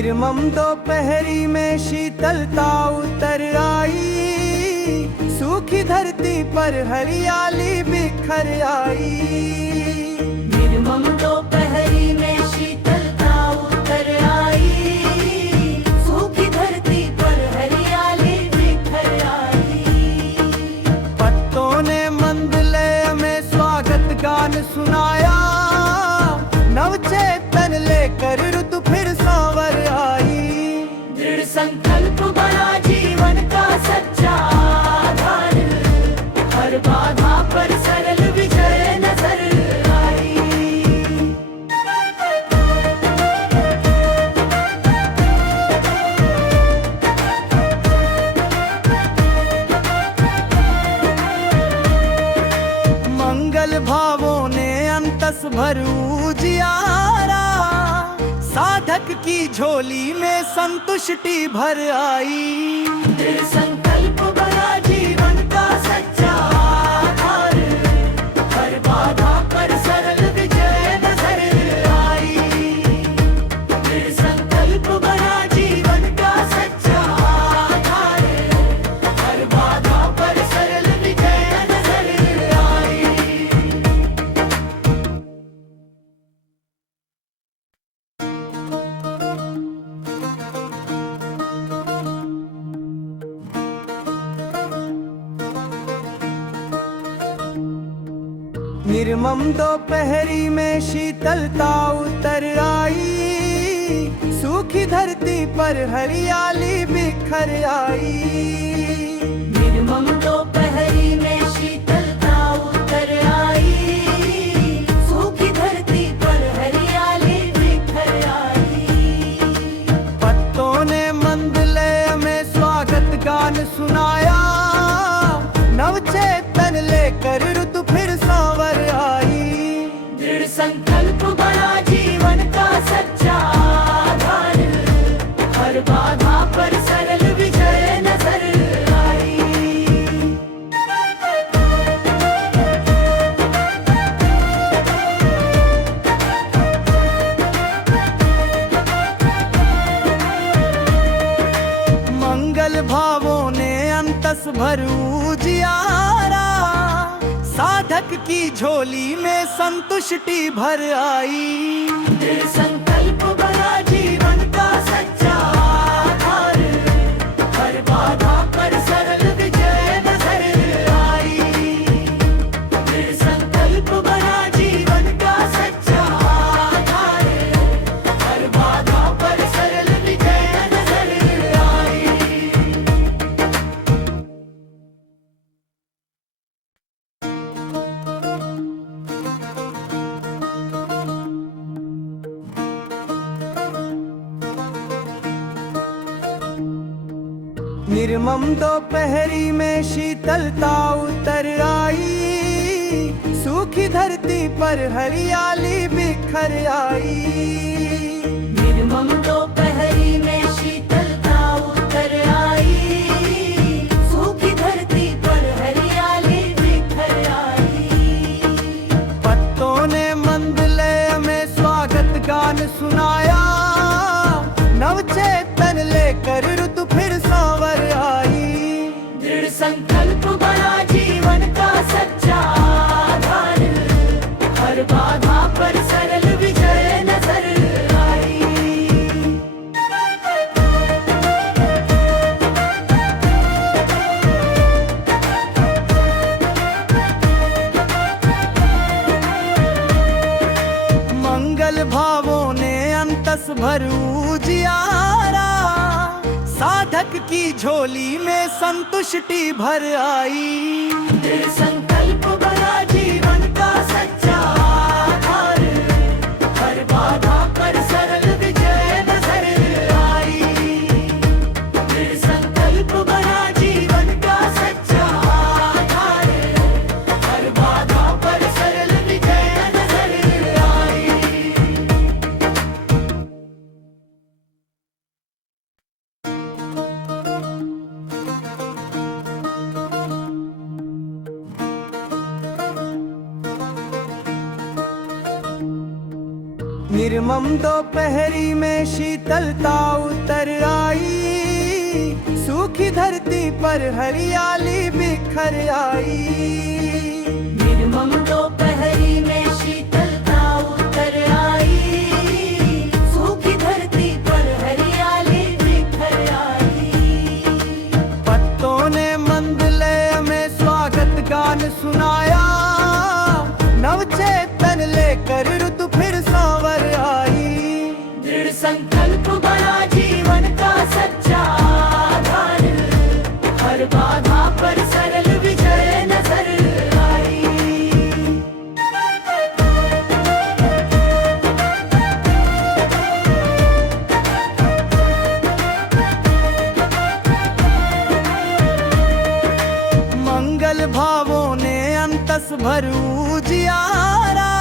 निर्मम दोपहरी में शीतलता उतर आई, सूखी धरती पर हरियाली बिखर आई। निर्मम दोपहरी में शीतलता उतर आई, सूखी धरती पर हरियाली बिखर आई। पत्तों ने मंद लय में स्वागत गान सुनाया, नवचेतन लेकर ऋतु फिर सांवर आई। दृढ़ संकल्प बड़ा जीवन का सच्चा आधार, हर बाधा पर सरल विजय नजर आई। मंगल भावों ने अंतस भरू जियारा, साधक की झोली में संतुष्टि भर आई। दृढ़ संकल्प बड़ा जीवन का सच्चा आधार, हर बाधा पर सरल विजय नजर आई। दृढ़ संकल्प बड़ा जीवन का सच्चा आधार, हर बाधा पर सरल विजय नजर आई। निर्मम दोपहरी में शीतलता उतर आई, सूखी धरती पर हरियाली बिखर आई। निर्मम दोपहरी में शीतलता उतर आई, सूखी धरती पर हरियाली बिखर आई। पत्तों ने मंद लय में स्वागत गान सुनाया, नवचेतन लेकर ऋतु फिर सांवर आई। दृढ़ संकल्प बड़ा जीवन का सच्चा आधार, हर बाधा पर सरल विजय नजर आई। मंगल भावों ने अंतस भरू जियारा, साधक की झोली में संतुष्टि भर आई। दृढ़ संकल्प बड़ा जीवन का सच्चा आधार, हर बाधा पर सरल विजय नजर आई। दृढ़ संकल्प बड़ा जीवन का सच्चा आधार, हर बाधा पर सरल विजय नजर आई। निर्मम दोपहरी में शीतलता उतर आई, सूखी धरती पर हरियाली बिखर आई। निर्मम दोपहरी में शीतलता उतर आई, सूखी धरती पर हरियाली बिखर आई। पत्तों ने मंद लय में स्वागत गान सुनाया, नवचेतन लेकर ऋतु फिर सांवर आई। दृढ़ संकल्प बड़ा जीवन का सच्चा आधार, हर बाधा पर सरल विजय नजर आई। मंगल भावों ने अंतस भरू जियारा, साधक की झोली में संतुष्टि भर आई। दृढ़ संकल्प बड़ा जीवन का सच्चा आधार, हर बाधा पर सरल विजय नजर आई। दृढ़ संकल्प बड़ा जीवन का सच्चा आधार, हर बाधा पर सरल विजय नजर आई। निर्मम दोपहरी में शीतलता उतर आई, सूखी धरती पर हरियाली बिखर आई। निर्मम दोपहरी में शीतलता उतर आई, सूखी धरती पर हरियाली बिखर आई। पत्तों ने मंद लय में स्वागत गान सुनाया, नवचेतन लेकर ऋतु फिर सांवर आई। दृढ़ संकल्प बना जीवन का सच्चा आधार, हर बाधा पर सरल विजय नजर आई। मंगल भावों ने अंतस भरू जियारा,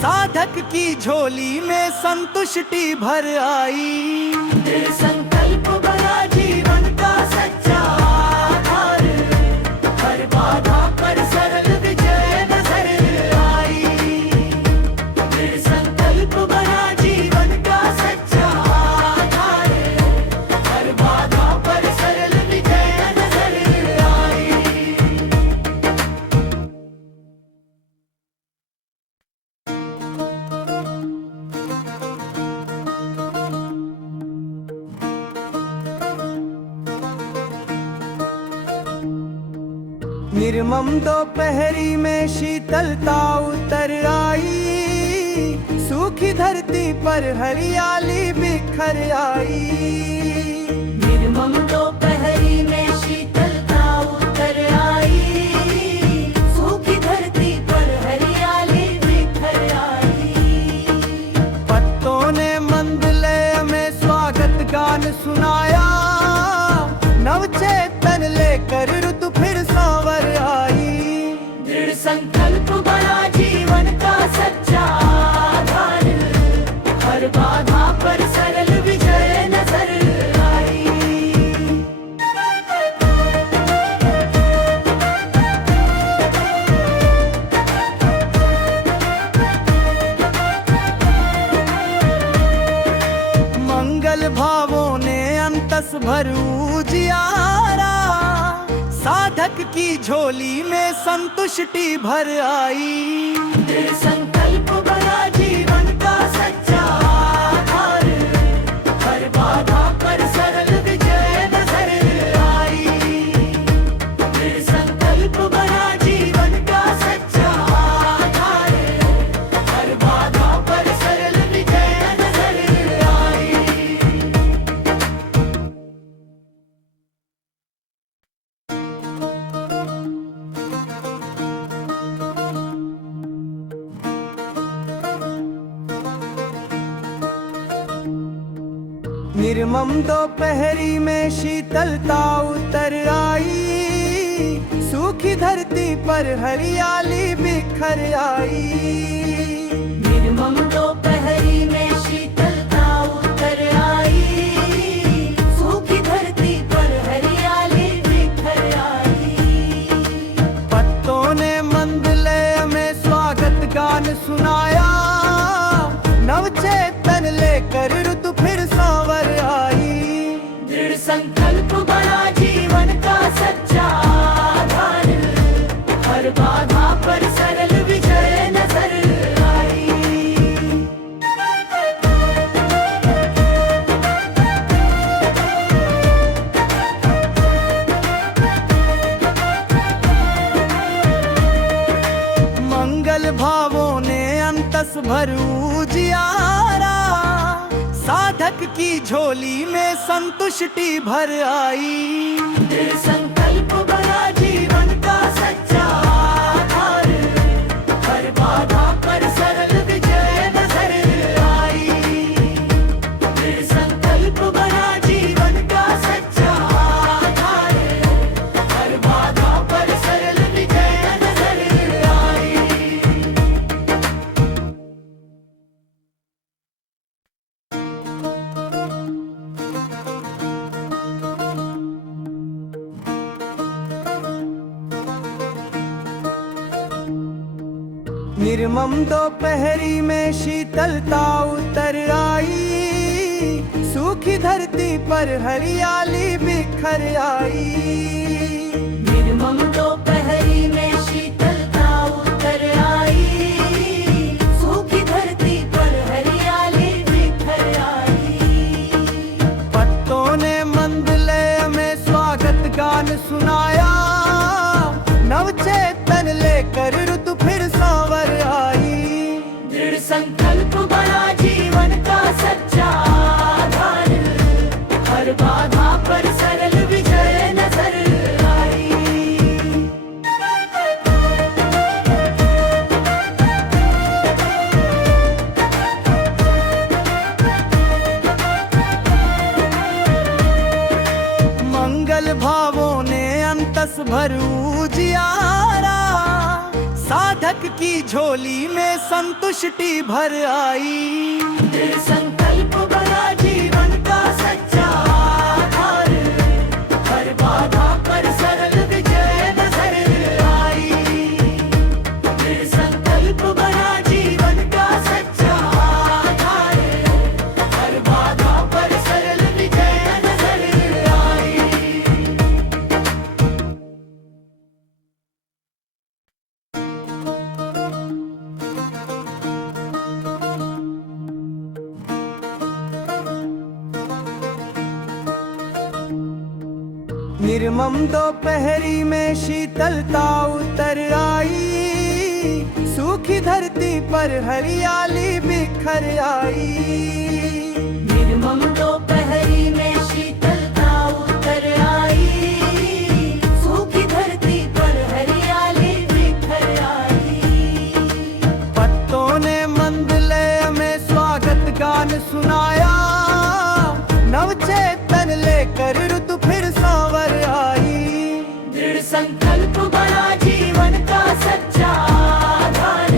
साधक की झोली में संतुष्टि भर आई। दृढ़ संकल्प बना जीवन का सच्चा आधार, हर बाधा पर सरल विजय नजर आई। दृढ़ संकल्प बना जीवन का सच्चा आधार, हर बाधा पर सरल विजय नजर आई। निर्मम दोपहरी में शीतलता उतर आई, सूखी धरती पर हरियाली बिखर आई। निर्मम दोपहरी में शीतलता उतर आई, सूखी धरती पर हरियाली बिखर आई। पत्तों ने मंद लय में स्वागत गान सुनाया, नवचेतन लेकर ऋतु फिर सांवर आई। दृढ़ संकल्प बना जीवन का सच्चा आधार, हर बाधा पर सरल विजय नजर आई। मंगल भावों ने अंतस भरू जियारा, साधक की झोली में संतुष्टि भर आई। दृढ़ संकल्प बना जीवन का सच्चा आधार, हर बाधा पर सरल विजय नजर आई। दृढ़ संकल्प बना जीवन का सच्चा आधार, हर बाधा पर सरल विजय नजर आई। निर्मम दोपहरी में शीतलता उतर आई, सूखी धरती पर हरियाली बिखर आई। निर्मम दोपहरी में शीतलता उतर आई, सूखी धरती पर हरियाली बिखर आई। पत्तों ने मंद लय में स्वागत गान सुनाया, नवचेतन लेकर ऋतु फिर सांवर आई। दृढ़ संकल्प बना जीवन का सच्चा आधार, हर बाधा पर सरल विजय नजर आई। मंगल भावों ने अंतस भरू जियारा, साधक की झोली में संतुष्टि भर आई। दृढ़ संकल्प बना जीवन का सच्चा आधार, हर बाधा पर सरल विजय नजर आई। दृढ़ संकल्प बना जीवन का सच्चा आधार, हर बाधा पर सरल विजय नजर आई। निर्मम दोपहरी में शीतलता उतर आई, सूखी धरती पर हरियाली बिखर आई। निर्मम दोपहरी में शीतलता उतर आई, सूखी धरती पर हरियाली बिखर आई। पत्तों ने मंद लय में स्वागत गान सुनाया, नवचेतन लेकर ऋतु फिर सांवर आई। दृढ़ संकल्प बड़ा जीवन का सच्चा आधार, हर बाधा पर सरल विजय नजर आई। मंगल भावों ने अंतस भरू जियारा, साधक की झोली में संतुष्टि भर आई। दृढ़ संकल्प बड़ा जीवन का सच्चा आधार, हर बाधा पर सरल विजय नजर आई। दृढ़ संकल्प बड़ा जीवन का सच्चा आधार, हर बाधा पर सरल विजय नजर आई। निर्मम दोपहरी में शीतलता उतर आई, सूखी धरती पर हरियाली बिखर आई। निर्मम दोपहरी में शीतलता उतर आई, सूखी धरती पर हरियाली बिखर आई। पत्तों ने मंद लय में स्वागत गान सुनाया, नवचेतन लेकर ऋतु फिर सांवर आई। दृढ़ संकल्प बड़ा जीवन का सच्चा आधार,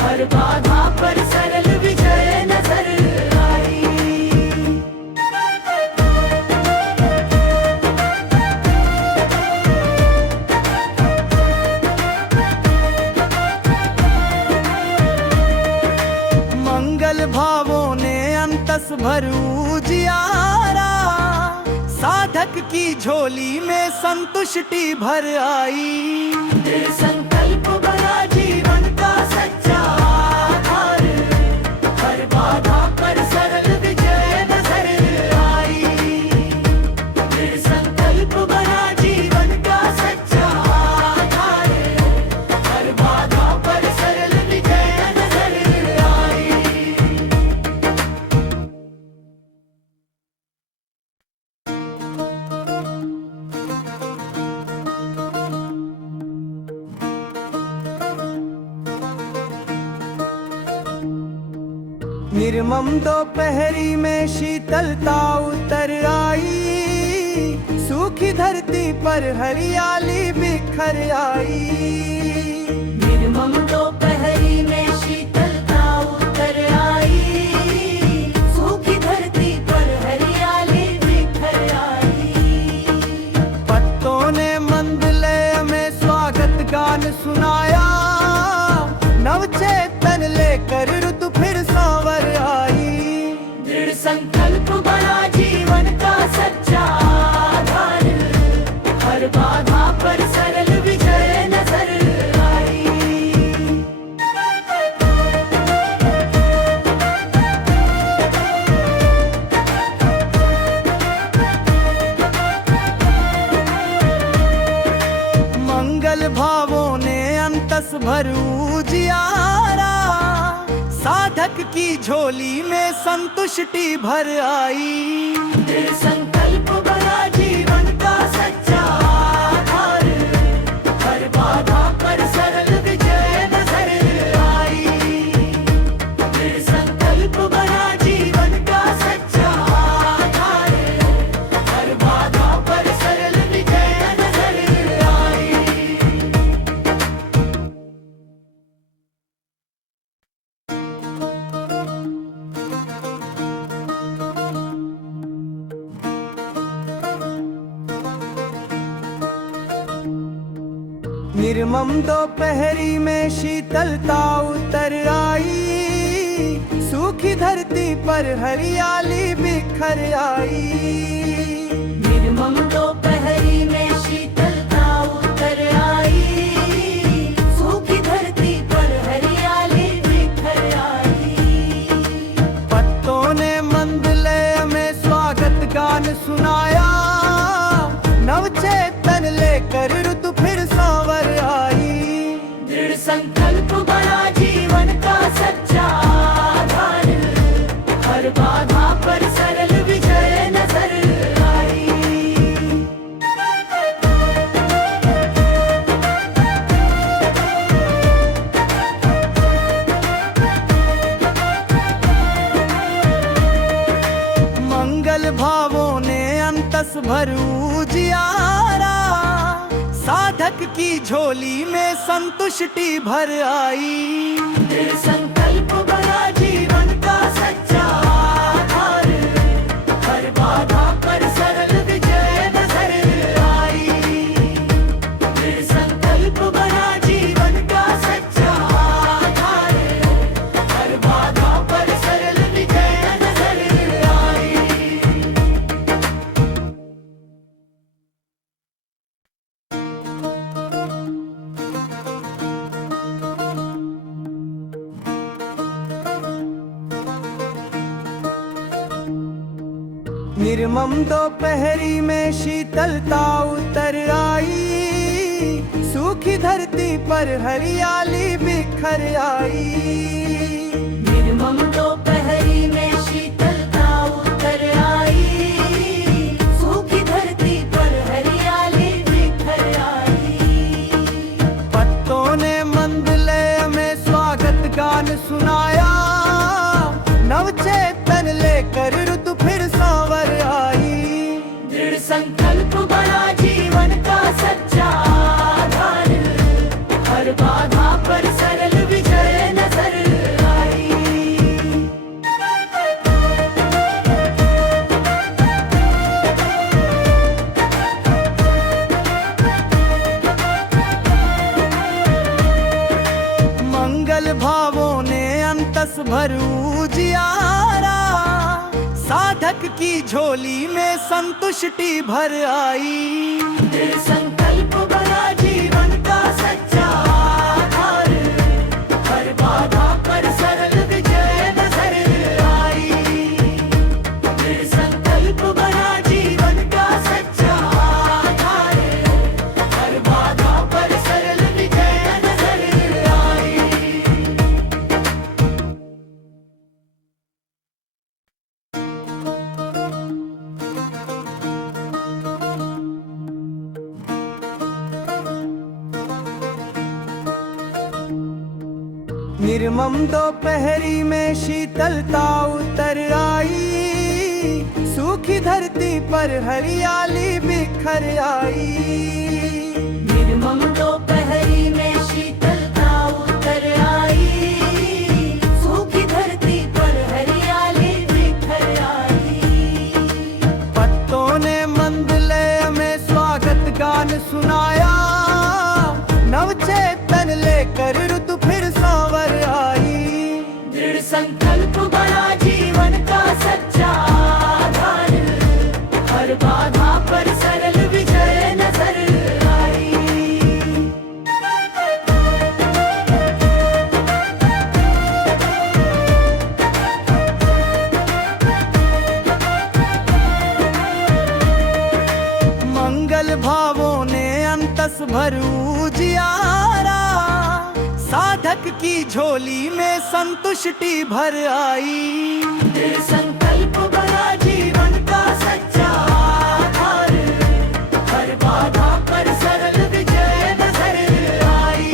हर बाधा पर सरल विजय नजर आई। मंगल भावों ने अंतस भरू जियारा, साधक की झोली में संतुष्टि भर आई। दृढ़ संकल्प बड़ा जीवन का सच्चा आधार, हर बाधा पर सरल विजय नजर आई। दृढ़ संकल्प बड़ा जीवन का सच्चा आधार, हर बाधा पर सरल विजय नजर आई। निर्मम दोपहरी में शीतलता उतर आई, सूखी धरती पर हरियाली बिखर आई। निर्मम दोपहरी में शीतलता उतर आई, सूखी धरती पर हरियाली बिखर आई। पत्तों ने मंद लय में स्वागत गान सुनाया, नवचेतन लेकर ऋतु फिर सांवर आई। दृढ़ संकल्प बड़ा जीवन का सच्चा आधार, हर बाधा पर सरल विजय नजर आई। मंगल भावों ने अंतस भरू जियारा, साधक की झोली में संतुष्टि भर आई। दृढ़ संकल्प बड़ा जीवन का सच्चा आधार, हर बाधा पर सरल विजय नजर आई। दृढ़ संकल्प बड़ा जीवन का सच्चा आधार, हर बाधा पर सरल विजय नजर आई। निर्मम दोपहरी में शीतलता उतर आई, सूखी धरती पर हरियाली बिखर आई। निर्मम दोपहरी में शीतलता उतर आई, सूखी धरती पर हरियाली बिखर आई। पत्तों ने मंद लय में स्वागत गान सुनाया, नवचेतन लेकर ऋतु फिर सांवर आई। दृढ़ संकल्प बड़ा जीवन का सच्चा आधार, हर बाधा पर सरल विजय नजर आई। मंगल भावों ने अंतस भरू जियारा, साधक की झोली में संतुष्टि भर आई। दृढ़ संकल्प बड़ा जीवन का सच्चा आधार, हर बाधा पर सरल विजय नजर आई। दृढ़ संकल्प बड़ा जीवन का सच्चा आधार, हर बाधा पर सरल विजय नजर आई। निर्मम दोपहरी में शीतलता उतर आई, सूखी धरती पर हरियाली बिखर आई। निर्मम दोपहरी में शीतलता उतर आई, सूखी धरती पर हरियाली बिखर आई। पत्तों ने मंद लय में स्वागत गान सुनाया, नवचेतन लेकर ऋतु फिर सांवर आई। दृढ़ संकल्प बड़ा जीवन का सच्चा आधार, हर बाधा पर सरल विजय नजर आई। मंगल भावों ने अंतस भरू जियारा, साधक की झोली में संतुष्टि भर आई। दृढ़ संकल्प बड़ा जीवन का सच्चा आधार, हर बाधा पर सरल विजय नजर आई। दृढ़ संकल्प बड़ा जीवन का सच्चा आधार, हर बाधा पर सरल विजय नजर आई। निर्मम दोपहरी में शीतलता उतर आई, सूखी धरती पर हरियाली बिखर आई। निर्मम दोपहरी में शीतलता उतर आई, सूखी धरती पर हरियाली बिखर आई। पत्तों ने मंद लय में स्वागत गान सुनाया, नवचेतन लेकर ऋतु फिर सांवर आई। दृढ़ संकल्प बड़ा जीवन का सच्चा आधार, हर बाधा पर सरल विजय नजर आई। मंगल भावों ने अंतस भरू जियारा, साधक की झोली में संतुष्टि भर आई। दृढ़ संकल्प बड़ा जीवन का सच्चा आधार, हर बाधा पर सरल विजय नजर आई।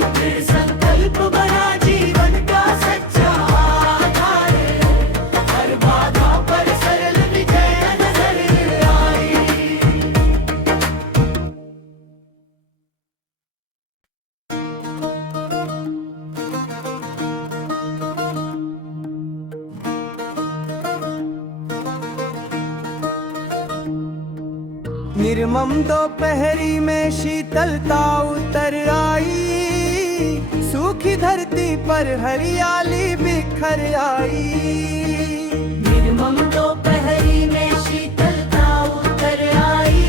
दृढ़ संकल्प बड़ा जीवन का सच्चा आधार, हर बाधा पर सरल विजय नजर आई। निर्मम दोपहरी में शीतलता उतर आई, सूखी धरती पर हरियाली बिखर आई। निर्मम दोपहरी में शीतलता उतर आई,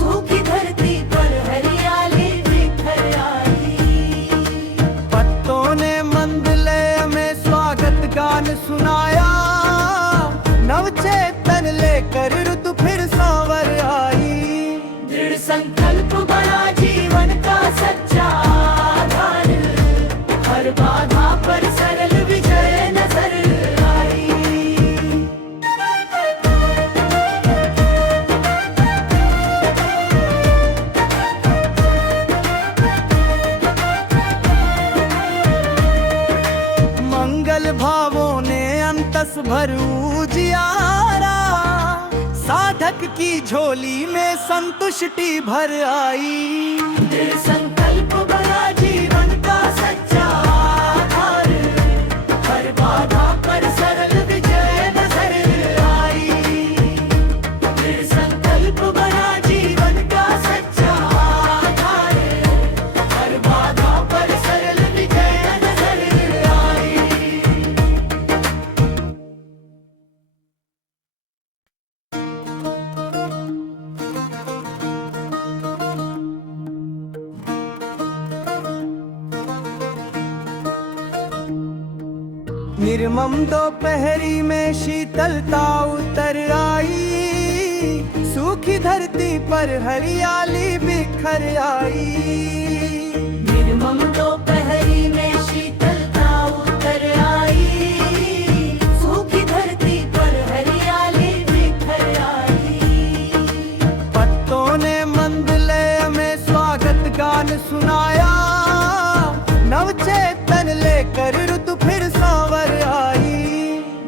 सूखी धरती पर हरियाली बिखर आई। पत्तों ने मंद लय में स्वागत गान सुनाया, नवचेतन लेकर ऋतु फिर सांवर आई। दृढ़ संकल्प बना जीवन का सच्चा आधार, हर बाधा पर सरल विजय नजर आई। मंगल भावों ने अंतस भरू जियारा, साधक की झोली में संतुष्टि भर आई। दृढ़ संकल्प बना जीवन का सच्चा आधार, हर बाधा पर सरल विजय नजर आई। दृढ़ संकल्प बना जीवन का सच्चा आधार, हर बाधा पर सरल विजय नजर आई। निर्मम दोपहरी में शीतलता उतर आई, सूखी धरती पर हरियाली बिखर आई। निर्मम दोपहरी में शीतलता उतर आई, सूखी धरती पर हरियाली बिखर आई। पत्तों ने मंद लय में स्वागत गान सुनाया, नवचेतन लेकर ऋतु फिर सांवर आई।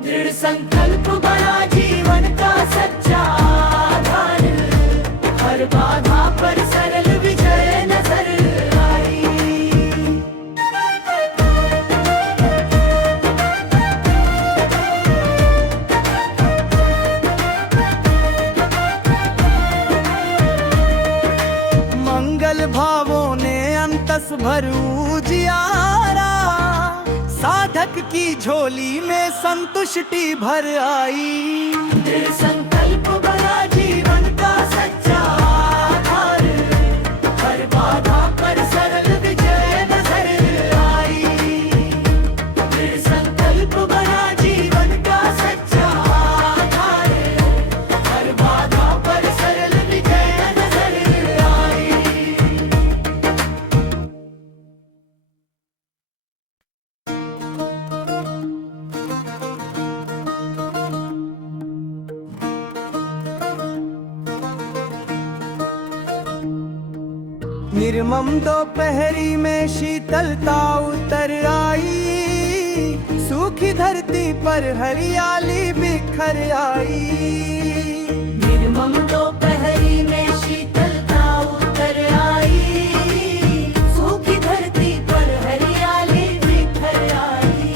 दृढ़ संकल्प बना जीवन का सच्चा आधार, हर बाधा पर सरल विजय नजर आई। मंगल भावों ने अंतस भरू जियारा, साधक की झोली में संतुष्टि भर आई। दृढ़ संकल्प बना जीवन का सच्चा आधार, हर बाधा पर सरल विजय नजर आई। दृढ़ संकल्प बना जीवन का सच्चा आधार, हर बाधा पर सरल विजय नजर आई। निर्मम दोपहरी में शीतलता उतर आई, सूखी धरती पर हरियाली बिखर आई। निर्मम दोपहरी में शीतलता उतर आई, सूखी धरती पर हरियाली बिखर आई।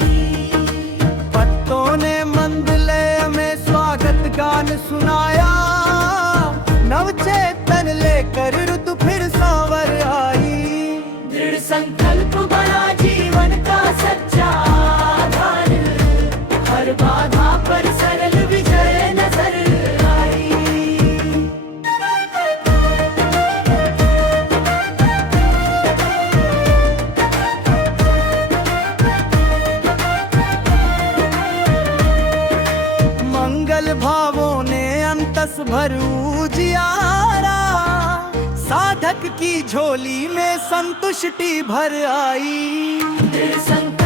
पत्तों ने मंद लय में स्वागत गान सुनाया, नवचेतन लेकर ऋतु फिर सांवर आई। दृढ़ संकल्प बना जीवन का सच्चा आधार, हर बाधा पर सरल विजय नजर आई। मंगल भावों ने अंतस भरू जियारा, साधक की झोली में संतुष्टि भर आई। दृढ़ संकल्प